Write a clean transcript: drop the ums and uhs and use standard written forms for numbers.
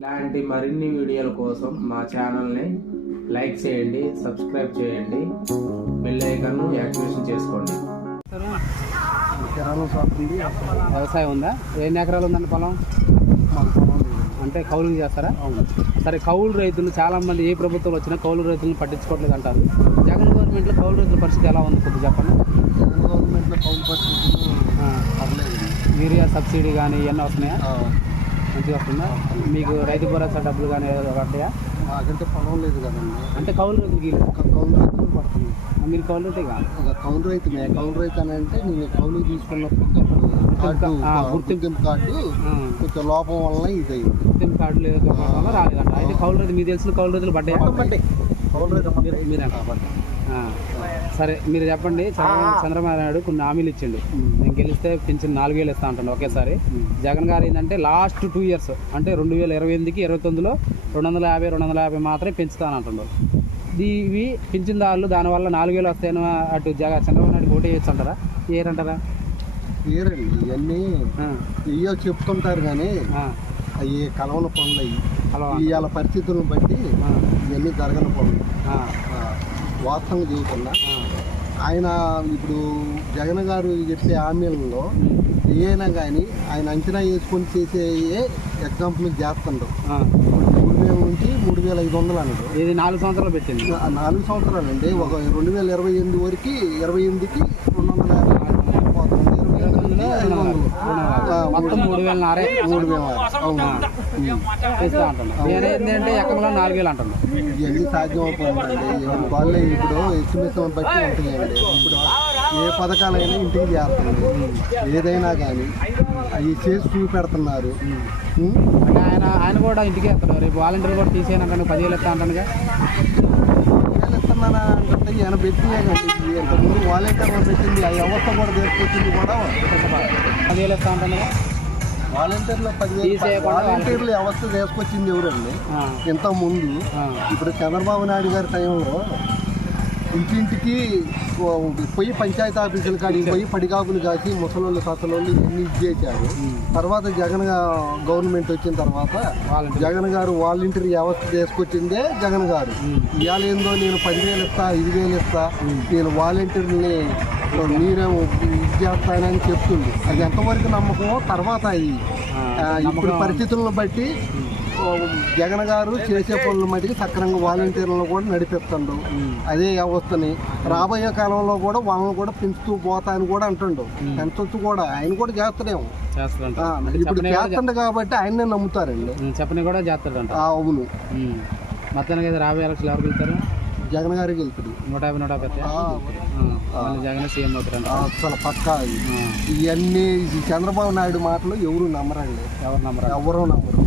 ఇలాంటి మరిన్ని వీడియోల కోసం మా ఛానల్ని లైక్ చేయండి, సబ్స్క్రైబ్ చేయండి, బెల్ ఐకాన్ యాక్టివేషన్ చేసుకోండి. వ్యవసాయం ఉందా? ఎన్ని ఎకరాలు ఉందండి పొలం? అంటే కౌలు చేస్తారా? సరే, కౌలు రైతులు చాలామంది ఏ ప్రభుత్వం వచ్చినా కౌలు రైతులను పట్టించుకోవట్లేదు అంటారు. జగన్ గవర్నమెంట్లో కౌలు రైతుల పరిస్థితి ఎలా ఉంది కొద్దిగా చెప్పండి. జగన్ గవర్నమెంట్లో కౌలు పరిస్థితులు పర్లేదు. యూరియా సబ్సిడీ కానీ ఇవన్నీ వస్తున్నాయా? మంచిగా వస్తుందా? మీకు రైతు భరోసా డబ్బులు కానీ పడతాయా? నాకంటే పొలం లేదు కదండి. అంటే కౌలు రైతులకి కౌలు రైతులు పడుతుంది. మీరు కౌలు రైతే కాదు, కౌలు రైతుమే. కౌలు రైతు అని అంటే నేను కౌలు తీసుకున్నప్పుడు గుర్తింపు కార్డు కొంచెం లోపం వల్ల ఇది గుర్తింపు కార్డు లేదు వల్ల రాలేదంట. అయితే కౌలు రైతు మీకు తెలిసిన కౌలు రైతులు పడ్డాయి. కౌలు రైతు మీరే కాబట్టి సరే, మీరు చెప్పండి. చంద్రబాబు నాయుడు కొన్ని హామీలు ఇచ్చిండు. నేను గెలిస్తే పింఛన్ 4,000 ఇస్తా అంటాను ఒకేసారి. జగన్ గారు ఏంటంటే లాస్ట్ 2 years అంటే 2028కి 29లో 250 మాత్రమే పెంచుతాను అంటున్నారు. ఇవి పింఛన్దారులు దానివల్ల 4,000 వస్తాయని అటు చంద్రబాబు నాయుడు ఓటు వేయచ్చు అంటారా, ఏరంటారా? ఏరండి, ఇవన్నీ ఇయ్యో చెప్తుంటారు కానీ అవి కలవని పనులు. అవి ఇవాళ పరిస్థితులను బట్టి ఇవన్నీ జరగని పనులు. వాస్తవంగా చెబుతున్నా, ఆయన ఇప్పుడు జగన్ గారు చెప్పే హామీలలో ఏమైనా కానీ ఆయన అంచనా వేసుకొని చేసే ఎగ్జాంపుల్ చేస్తుండ్రు. 3,000 నుంచి 3,500 అన్నారు. ఇది 4 సంవత్సరాలు పెట్టింది. 4 సంవత్సరాలు అండి. ఒక 2028 వరకు 28కి 250 మొత్తం 3,000 ఏంటంటే ఎకంలో 4,000 అంటున్నాం. ఇవన్నీ సాధ్యం అవుతుందండి. వాళ్ళే ఇప్పుడు ఎస్టిమేషన్ బట్టి ఉంటాయండి. ఇప్పుడు ఏ పథకాలైనా ఇంటికి చేస్తుంది. ఏదైనా కానీ అవి చేసి చూపెడుతున్నారు. అంటే ఆయన కూడా ఇంటికి వేస్తున్నారు. రేపు వాలంటీర్ కూడా తీసేయనంటే 10,000 ఇస్తా అంటానుగా. 10,000 ఇస్తున్నానా అంటే ఆయన పెట్టిందే కండి. ఇంతకుముందు వాలంటీర్లు పెట్టింది ఆ వ్యవస్థ కూడా తీసుకొచ్చింది కూడా 10,000 ఇస్తా అంటానుగా. వాలంటీర్లు 10,000 వాలంటీర్లు వ్యవస్థ తీసుకొచ్చింది ఎవరండి? ఇంతకుముందు ఇప్పుడు చంద్రబాబు నాయుడు గారి టైంలో ఇంటింటికి పోయి పంచాయతీ ఆఫీసుల కాడికి పోయి పడిగాపులు కాసి ముసలోళ్ళు ససలోళ్ళు ఇవన్నీ ఇచ్చేసారు. తర్వాత జగన్ గవర్నమెంట్ వచ్చిన తర్వాత జగన్ గారు వాలంటీర్ వ్యవస్థ తీసుకొచ్చిందే జగన్ గారు. ఇవాళ ఏందో నేను 10,000 ఇస్తా, 5,000 ఇస్తా, నేను వాలంటీర్ని మీరేమో ఇది చేస్తానని చెప్తుంది. అది ఎంతవరకు నమ్మకమో తర్వాత ఇప్పుడు పరిస్థితులను బట్టి జగన్ గారు చేసే పనుల మటుకు సక్రమంగా వాలంటీర్లను కూడా నడిపిస్తుండ్రు. అదే వ్యవస్థని రాబోయే కాలంలో కూడా వాళ్ళని కూడా పెంచుతూ పోతా అని కూడా అంటుండు. పెంచొచ్చు కూడా, ఆయన కూడా చేస్తాడేమో. ఇప్పుడు చేస్తుండే కాబట్టి ఆయన్నే నమ్ముతారండి. చెప్పని కూడా చేస్తాడంట. అవును. మొత్తానికి అయితే రాబోయే ఎలక్షన్ ఎవరికి వెళ్తారు? జగన్ గారికి వెళ్తాడు. 150 జగన్ సీఎం అవుతారంట. అసలు పక్కా. ఇవన్నీ చంద్రబాబు నాయుడు మాటలు ఎవరు నమ్మరండి. ఎవరు నమ్మరు. ఎవరు నమ్మరు.